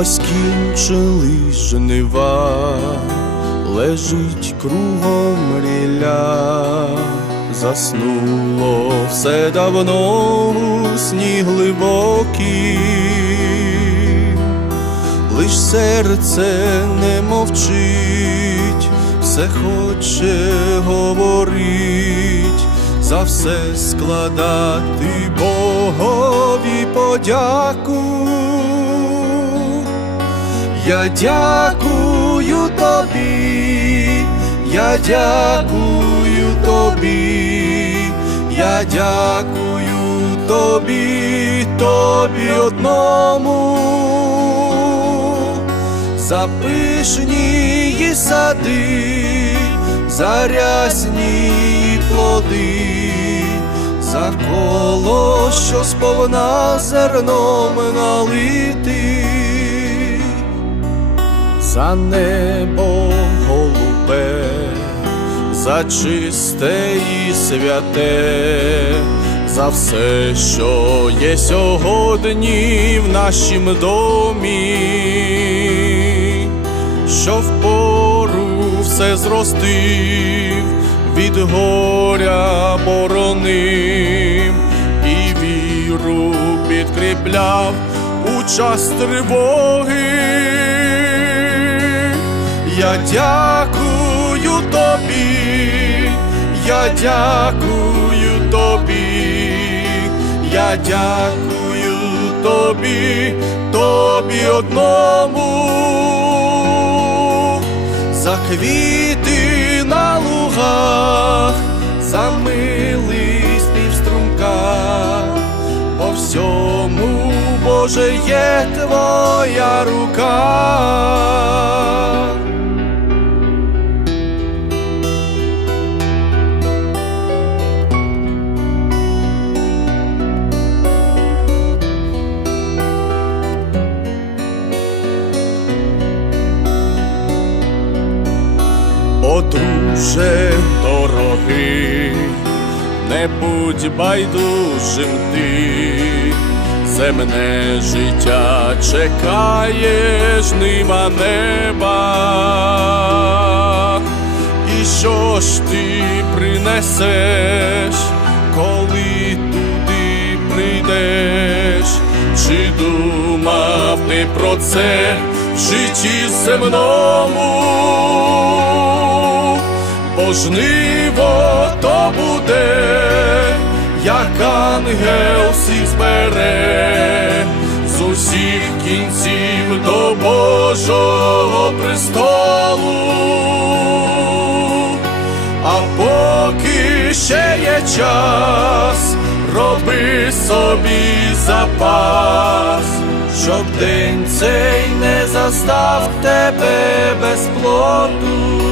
Ось кінчили жнива, лежить кругом ріля, заснуло все давно у сні глибокий, лиш серце не мовчить, все хоче говорить, за все складати Богові подяку. Я дякую тобі, я дякую тобі, я дякую тобі, тобі одному, за пишні сади, за рясні плоди, за коло, що сповна зерном налити за небо голубе, за чисте і святе, за все, що є сьогодні в нашім домі, що впору все зростив, від горя боронив і віру підкріпляв у час тривоги. Я дякую тобі, я дякую тобі, я дякую тобі, тобі одному, за квіти на лугах, за милий спів струмка, по всьому, Боже, є твоя рука. О, друже дорогий, не будь байдужим ти, земне життя чекає жнима неба, і що ж ти принесеш, коли туди прийдеш, чи думав ти про це в житті земному? Бо жниво то буде, як ангел всіх збере. З усіх кінців до Божого престолу, а поки ще є час, роби собі запас, щоб день цей не застав тебе без плоту